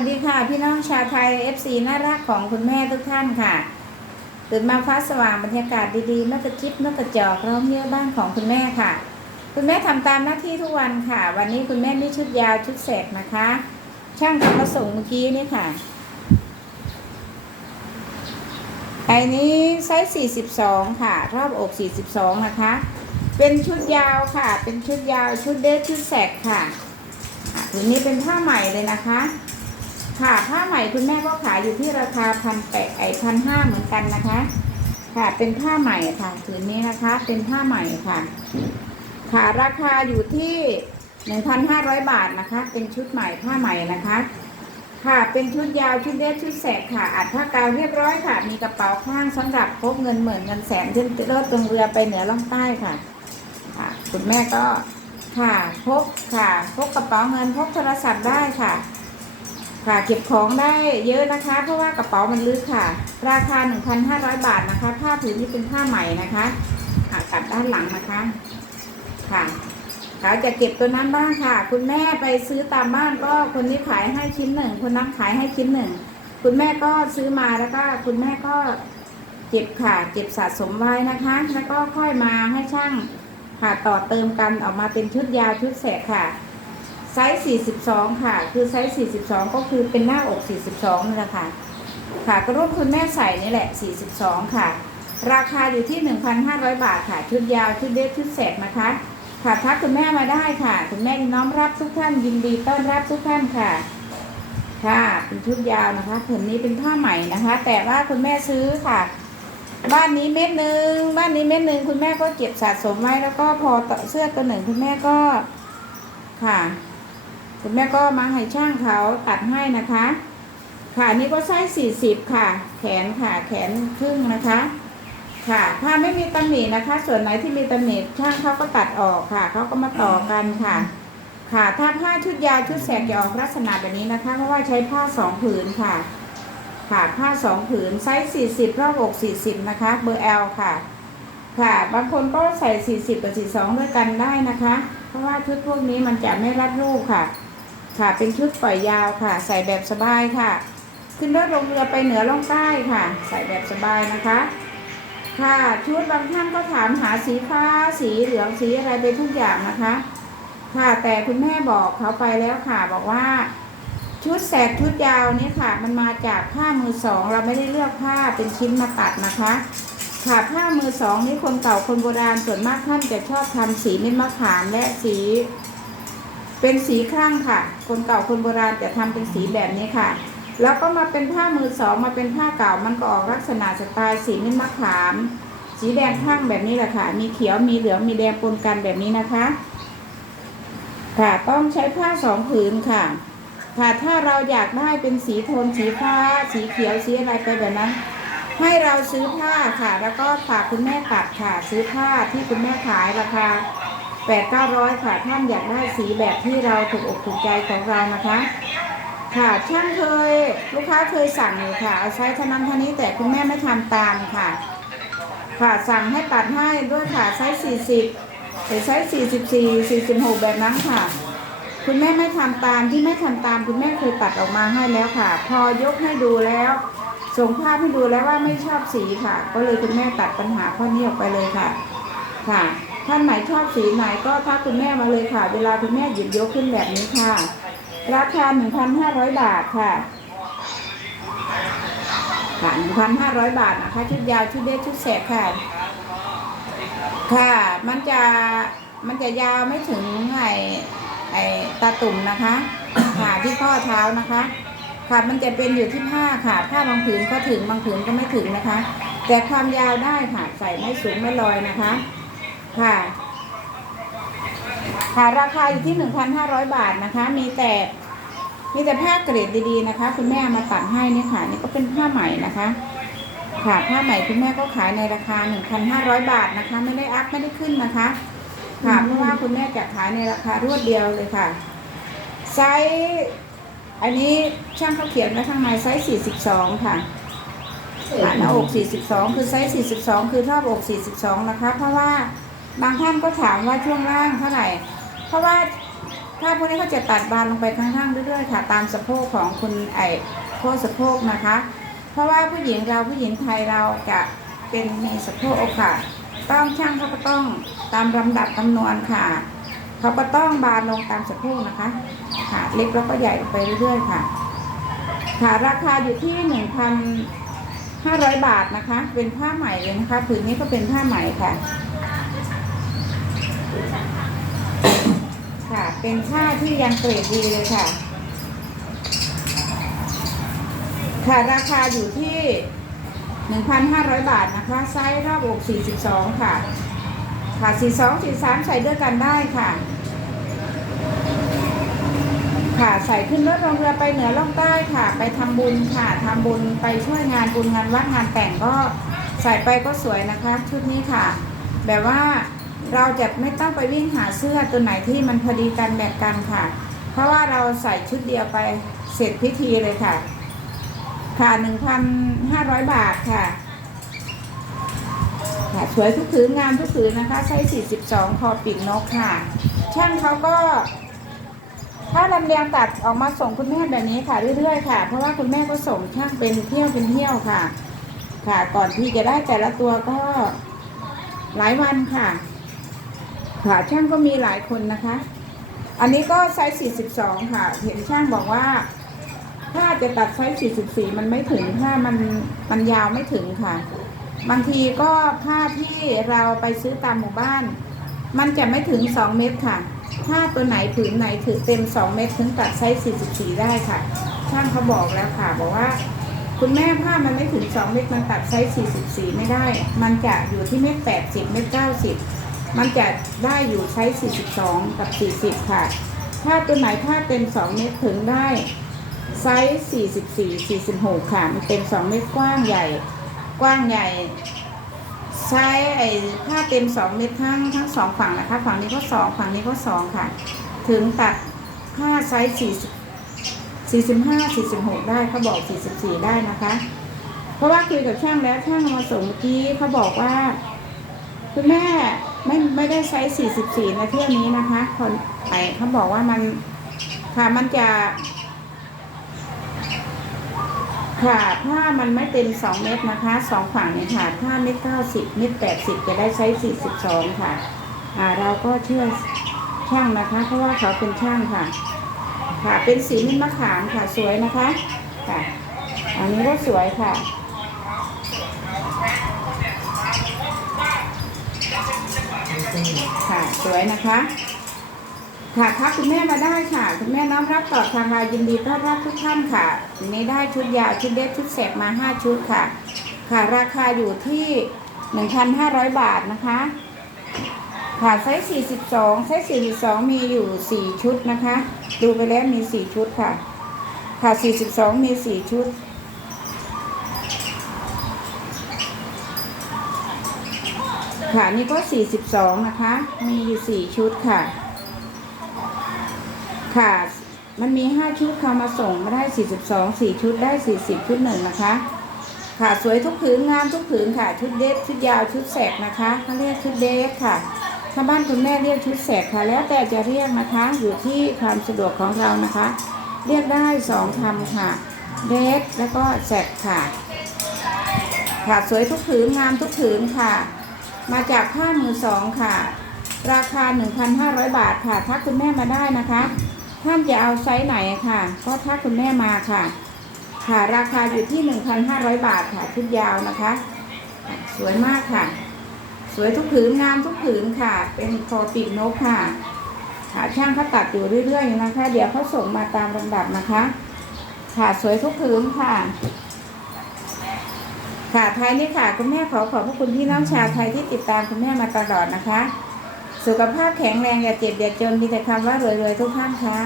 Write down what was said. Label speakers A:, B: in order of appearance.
A: วัสดีค่ะ พี่น้องชาวไทย FC น่ารักของคุณแม่ทุกท่านค่ะตื่นมาฟ้าสว่างบรรยากาศดีๆนกกระจิบนกกระจอกร้องเยอะบ้านของคุณแม่ค่ะ คุณแม่ทำตามหน้าที่ทุกวันค่ะ วันนี้คุณแม่มีชุดยาวชุดแสกนะคะ ช่างทำมาส่งเมื่อกี้นี่ค่ะไอ้นี้ไซส์42 ค่ะ รอบอก 42 นะคะ เป็นชุดยาวค่ะ เป็นชุดยาวชุดเดทชุดแสกค่ะค่ะผืนนี้เป็นผ้าใหม่เลยนะคะ ค่ะผ้าใหม่คุณแม่ก็ขายอยู่ที่ราคาพันแปดไอพันห้าเหมือนกันนะคะ ค่ะเป็นผ้าใหม่ค่ะผืนนี้นะคะ เป็นผ้าใหม่ค่ะ ค่ะราคาอยู่ที่หนึ่งพันห้าร้อยบาทนะคะ เป็นชุดใหม่ผ้าใหม่นะคะ ค่ะเป็นชุดยาวชุดเล็กชุดแสกค่ะอัดผ้ากาวเรียบร้อยค่ะ มีกระเป๋าข้างสำหรับพกเงินหมื่นเงินแสนขึ้นรถตรงเรือไปเหนือล่องใต้ค่ะ ค่ะคุณแม่ก็ค่ะพกค่ะพกกระเป๋าเงินพกโทรศัพท์ได้ค่ะ ค่ะเก็บของได้เยอะนะคะ เพราะว่ากระเป๋ามันลึกค่ะ ราคา 1,500 บาทนะคะ ผ้าผืนนี้เป็นผ้าใหม่นะคะค่ะตัดด้านหลังนะคะค่ะเขาจะเก็บตัวนั้นบ้างค่ะ คุณแม่ไปซื้อตามบ้านก็คนนี้ขายให้ชิ้นหนึ่งคนนั้นขายให้ชิ้นหนึ่งคุณแม่ก็ซื้อมาแล้วก็คุณแม่ก็เก็บค่ะ เก็บสะสมไว้นะคะ แล้วก็ค่อยมาให้ช่างค่ะต่อเติมกันออกมาเป็นชุดยาวชุดแสกค่ะ ไซส์ 42 ค่ะ คือไซส์ 42 ก็คือเป็นหน้าอก 42นี่แหละค่ะ ค่ะก็รุ่นคุณแม่ใส่นี่แหละ 42 ค่ะ ราคาอยู่ที่ 1,500 บาทค่ะ ชุดยาวชุดเด็กชุดแสกนะคะ ค่ะทักคุณแม่มาได้ค่ะ คุณแม่น้อมรับทุกท่านยินดีต้อนรับทุกท่านค่ะ ค่ะเป็นชุดยาวนะคะผืนนี้เป็นผ้าใหม่นะคะ แต่ว่าคุณแม่ซื้อค่ะ บ้านนี้เม็ดหนึ่งบ้านนี้เม็ดหนึ่งคุณแม่ก็เก็บสะสมไว้แล้วก็พอต่อเสื้อตัวหนึ่งคุณแม่ก็ค่ะ คุณแม่ก็มาให้ช่างเขาตัดให้นะคะ ค่ะอันนี้ก็ไซส์สี่สิบค่ะ แขนค่ะแขนครึ่งนะคะ ค่ะผ้าไม่มีตำหนินะคะ ส่วนไหนที่มีตำหนิช่างเขาก็ตัดออกค่ะเขาก็มาต่อกันค่ะ ค่ะถ้าผ้าชุดยาวชุดแสกจะออกลักษณะแบบนี้นะคะ เพราะว่าใช้ผ้าสองผืนค่ะ ค่ะผ้าสองผืนไซส์40รอบอก40นะคะ เบอร์ L ค่ะค่ะ บางคนก็ใส่ 40 กับ 42 ด้วยกันได้นะคะ เพราะว่าชุดพวกนี้มันจะไม่รัดรูปค่ะ ค่ะเป็นชุดปล่อยยาวค่ะ ใส่แบบสบายค่ะ ขึ้นรถลงเรือไปเหนือล่องใต้ค่ะ ใส่แบบสบายนะคะ ค่ะชุดบางท่านก็ถามหาสีฟ้า สีเหลืองสีอะไรไปทุกอย่างนะคะ ค่ะแต่คุณแม่บอกเขาไปแล้วค่ะบอกว่า ชุดแสกชุดยาวนี่ค่ะ มันมาจากผ้ามือสอง เราไม่ได้เลือกผ้าเป็นชิ้นมาตัดนะคะค่ะผ้ามือสองนี่คนเก่าคนโบราณส่วนมากท่านจะชอบทำสีเม็ดมะขามและสี เป็นสีครั่งค่ะ คนเก่าคนโบราณจะทำเป็นสีแบบนี้ค่ะ แล้วก็มาเป็นผ้ามือสองมาเป็นผ้าเก่ามันก็ออกลักษณะสไตล์สีเม็ดมะขาม สีแดงครั่งแบบนี้แหละค่ะ มีเขียวมีเหลืองมีแดงปนกันแบบนี้นะคะ ค่ะต้องใช้ผ้าสองผืนค่ะ ค่ะถ้าเราอยากได้เป็นสีโทนสีฟ้า สีเขียวสีอะไรไปแบบนั้นให้เราซื้อผ้าค่ะ แล้วก็ฝากคุณแม่ตัดค่ะ ซื้อผ้าที่คุณแม่ขายราคา แปดเก้าร้อยค่ะท่านอยากได้สีแบบที่เราถูกอกถูกใจของเรานะคะ ค่ะช่างเคยลูกค้าเคยสั่งอยู่ค่ะเอาใช้เท่านั้นเท่านี้แต่คุณแม่ไม่ทำตามค่ะ ค่ะสั่งให้ตัดให้ด้วยค่ะไซส์สี่สิบหรือไซส์สี่สิบสี่สี่สิบหกแบบนั้นค่ะ คุณแม่ไม่ทำตามที่ไม่ทำตามคุณแม่เคยตัดออกมาให้แล้วค่ะ พอยกให้ดูแล้วส่งภาพให้ดูแล้วว่าไม่ชอบสีค่ะ ก็เลยคุณแม่ตัดปัญหาข้อนี้ออกไปเลยค่ะ ค่ะ ท่านไหนชอบสีไหนก็ทักคุณแม่มาเลยค่ะ เวลาคุณแม่หยิบยกขึ้นแบบนี้ค่ะ ราคา 1,500 บาทค่ะค่ะ1,500 บาทนะคะชุดยาวชุดเด็กชุดแสกค่ะ ค่ะ มันจะมันจะยาวไม่ถึงไอ้ไอ้ตาตุ่มนะคะค่ะที่ข้อเท้านะคะ ค่ะมันจะเป็นอยู่ที่ผ้าค่ะผ้าบางผืนก็ถึงบางผืนก็ไม่ถึงนะคะ แต่ความยาวได้ค่ะใส่ไม่สูงไม่ลอยนะคะ ค่ะ ค่ะราคาอยู่ที่1,500บาทนะคะ มีแต่มีแต่ผ้าเกรดดีๆนะคะ คุณแม่เอามาตัดให้นี่ค่ะ นี่ก็เป็นผ้าใหม่นะคะ ค่ะผ้าใหม่คุณแม่ก็ขายในราคา1,500บาทนะคะ ไม่ได้อัพไม่ได้ขึ้นนะคะ ค่ะเพราะว่าคุณแม่จะขายในราคารวดเดียวเลยค่ะไซส์อันนี้ช่างเขาเขียนไว้ข้างในไซส์42ค่ะอ่าหน้าอก 42 คือไซส์ 42 คือรอบอก 42 นะคะ เพราะว่า บางท่านก็ถามว่าช่วงล่างเท่าไหร่ เพราะว่าผ้าพวกนี้เขาจะตัดบานลงไปข้างๆเรื่อยๆค่ะ ตามสะโพกของคุณไอ้โคสะโพกนะคะ เพราะว่าผู้หญิงเราผู้หญิงไทยเราจะเป็นมีสะโพกอกค่ะ ต้องช่างเขาก็ต้องตามลำดับจำนวนค่ะเขาก็ต้องบานลงตามสะโพกนะคะ ค่ะ เล็กแล้วก็ใหญ่ไปเรื่อยๆค่ะ ค่ะราคาอยู่ที่หนึ่งพันห้าร้อยบาทนะคะ เป็นผ้าไหม่เลยนะคะผืนนี้ก็เป็นผ้าไหม่ค่ะ ค่ะ เป็นผ้าที่ยังเกรดดีเลยค่ะ ค่ะราคาอยู่ที่ 1,500 บาทนะคะ ไซส์รอบอก 42 ค่ะ ค่ะ 42 43 ใส่ด้วยกันได้ค่ะ ค่ะใส่ขึ้นรถโรงเรือไปเหนือล่องใต้ค่ะ ไปทำบุญค่ะทำบุญไปช่วยงานบุญงานวัดงานแต่งก็ใส่ไปก็สวยนะคะ ชุดนี้ค่ะ แบบว่า เราจะไม่ต้องไปวิ่งหาเสื้อตัวไหนที่มันพอดีกันแบบกันค่ะ เพราะว่าเราใส่ชุดเดียวไปเสร็จพิธีเลยค่ะ ค่ะ1,500 บาทค่ะ ค่ะสวยทุกผืนงามทุกผืนนะคะไซส์42 คอปีกนกค่ะ ช่างเขาก็ ถ้าลำเลียงตัดออกมาส่งคุณแม่แบบนี้ค่ะเรื่อยๆค่ะ เพราะว่าคุณแม่ก็ส่งช่างเป็นเที่ยวเป็นเที่ยวค่ะ ค่ะ ก่อนที่จะได้แต่ละตัวก็หลายวันค่ะ ค่ะ ช่างก็มีหลายคนนะคะ อันนี้ก็ไซส์42 ค่ะ เห็นช่างบอกว่า ถ้าจะตัดไซส์44 มันไม่ถึงถ้ามันมันยาวไม่ถึงค่ะ บางทีก็ผ้าที่เราไปซื้อตามหมู่บ้าน มันจะไม่ถึง 2 เมตรค่ะ ถ้าตัวไหนผืนไหนถือเต็ม 2 เมตรถึงตัดไซส์44 ได้ค่ะ ช่างเขาบอกแล้วค่ะ บอกว่าคุณแม่ผ้ามันไม่ถึง 2 เมตรมันตัดไซส์44 ไม่ได้ มันจะอยู่ที่เมตร80 เมตร90 มันจะได้อยู่ไซส์42 กับ 40 ค่ะ ถ้าตัวไหนผ้าเต็ม 2 เมตรถึงได้ไซส์44 46 ค่ะ มันเต็ม2เมตรกว้างใหญ่ กว้างใหญ่ใช้ไอ้ผ้าเต็ม 2 เมตรทั้งทั้งสองฝั่งนะคะ ฝั่งนี้ก็ 2 ฝั่งนี้ก็ 2 ค่ะ ถึงตัดผ้าไซส์40 45 46 ได้เขาบอก 44 ได้นะคะ เพราะว่าคุยกับช่างแล้วช่างเอามาส่งเมื่อกี้เขาบอกว่า คุณแม่ ไม่ไม่ได้ใช้44 นะเที่ยวนี้นะคะ คนไอเขาบอกว่ามันค่ะมันจะ ค่ะถ้ามันไม่เต็ม2เมตรนะคะสองฝั่งเนี่ยค่ะ ถ้าเมตร90เมตร80จะได้ใช้42ค่ะ อ่า เราก็เชื่อช่างนะคะ เพราะว่าเขาเป็นช่างค่ะ ค่ะเป็นสีมิ้นมะขามค่ะสวยนะคะ ค่ะ อันนี้ก็สวยค่ะ ค่ะ สวยนะคะ ค่ะครับคุณแม่มาได้ค่ะ คุณแม่น้อมรับตอบทางไลน์ยินดีต้อนรับทุกท่านค่ะวันนี้ได้ชุดยาวชุดเด็กชุดแสกมา5ชุดค่ะ ค่ะ ราคาอยู่ที่1,500บาทนะคะค่ะไซส์42ไซส์42 มีอยู่ 4 ชุดนะคะ ดูไปแล้วมี 4 ชุดค่ะ ค่ะ 42 มี 4 ชุด ค่ะนี่ก็ 42 นะคะ มีอยู่ 4 ชุดค่ะ ค่ะ มันมี 5 ชุดเขามาส่งมาได้ 42 4 ชุดได้ 40 ชุดหนึ่งนะคะ ค่ะสวยทุกผืนงามทุกผืนค่ะ ชุดเดฟชุดยาวชุดแสกนะคะเขาเรียกชุดเดฟค่ะถ้าบ้านคุณแม่เรียกชุดแสกค่ะ แล้วแต่จะเรียกนะคะอยู่ที่ความสะดวกของเรานะคะ เรียกได้สองคำค่ะเดฟแล้วก็แสกค่ะ ค่ะสวยทุกผืนงามทุกผืนค่ะ มาจากผ้ามือสองค่ะ ราคา 1,500 บาทค่ะถ้าคุณแม่มาได้นะคะ ท่านจะเอาไซส์ไหนค่ะ ก็ถ้าคุณแม่มาค่ะ ค่ะราคาอยู่ที่ 1,500 บาทค่ะชุดยาวนะคะ สวยมากค่ะ สวยทุกผืนงามทุกผืนค่ะ เป็นคอปีกนกค่ะค่ะช่างเขาตัดอยู่เรื่อยๆนะคะ เดี๋ยวเขาส่งมาตามลำดับนะคะ ค่ะสวยทุกผืนค่ะ ค่ะท้ายนี้ค่ะ คุณแม่ขอขอบพระคุณพี่น้องชาวไทยที่ติดตามคุณแม่มาตลอดนะคะ สุขภาพแข็งแรงอย่าเจ็บอย่าจนมีแต่คำว่ารวยๆทุกท่านค่ะ